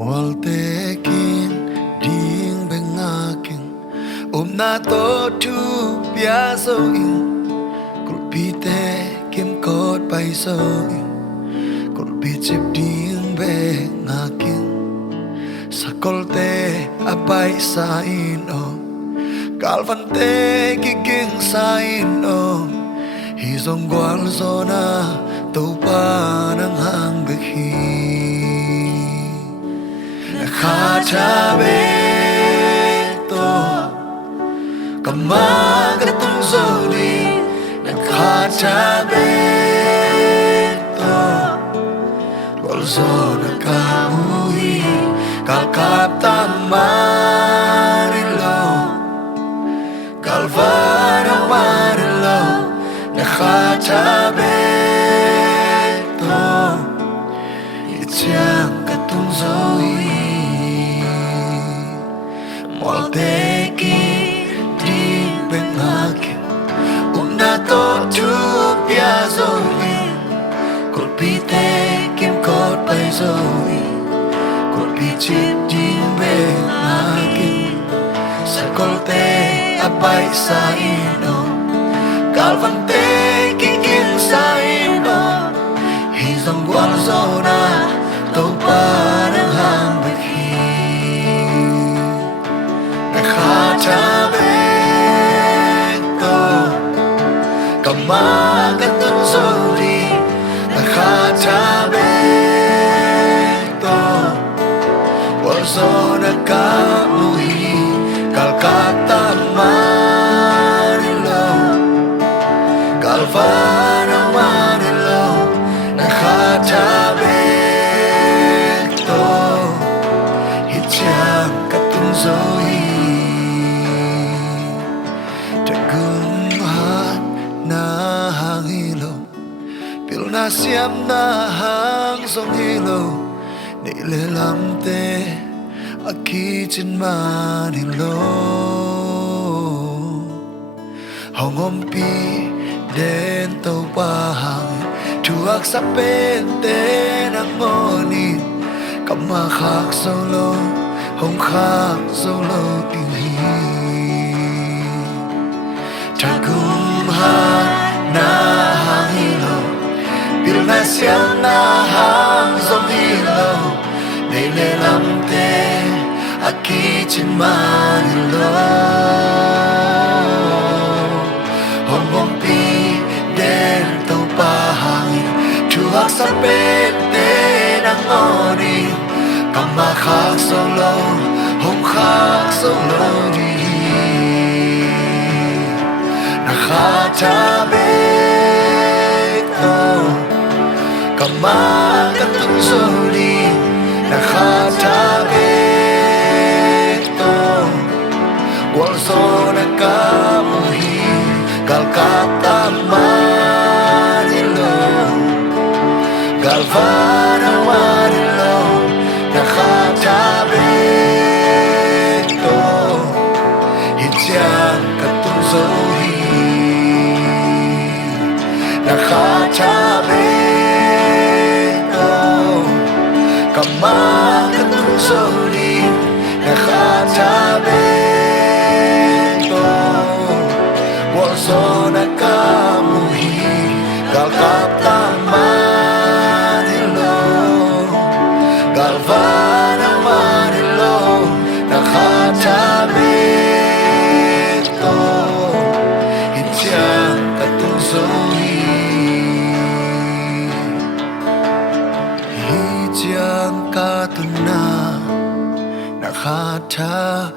Moltekin ding bengakin na to tu piaso in kulpite kim kot paiso in kulpitip ding bengakin sakolte apai sa ino kalvante giging sa ino hizong gwal zona tupa ng hangbehi Nakatabeto Kamagatong zodi Nakatabeto Walzo nakamuhi Kalkaptan marilo Kalvana marilo Nakatabeto Ityang katong zodi Molteki di bengakin na to tu piazoi Kolpite kim kot paizoi Kolpicip di bengakin Sakolte apai sa ino Kalvante kikin sa ino Hizang buwan zona Topa ng hambaghi Nakatabeto Kamagatong zodi Nakatabeto Walzo nakamuhi Kalkatan marilo Kalvana marilo Nakatabeto Hityang katong zodi Nasiam na hang song hilo Nilelamte Akitin manilo Hongompi Den tau pahang Tuak sa pente ng moni Kamakak solo Hongkak solo tinghi Tagumhan na hang hilo Pilnasyan na hang song hilo Nilelamte Akitin manilo Hongompi Den tau pahangin Tuak sa pente ng moni Kamakak solo Hongkak solo di Nakatabeto Kamagatong zodi Nakatabeto Walzo nakamuhi Kalkatan marilo Galvana marilo Nakatabeto Hityang katong zodi Nakatabeto Kamagatong zodi Nakatabeto Walzo nakamuhi Kalkatan marilo Galvana marilo Nakatabeto Hityang katong zodi Hityang katuna Nakatabehi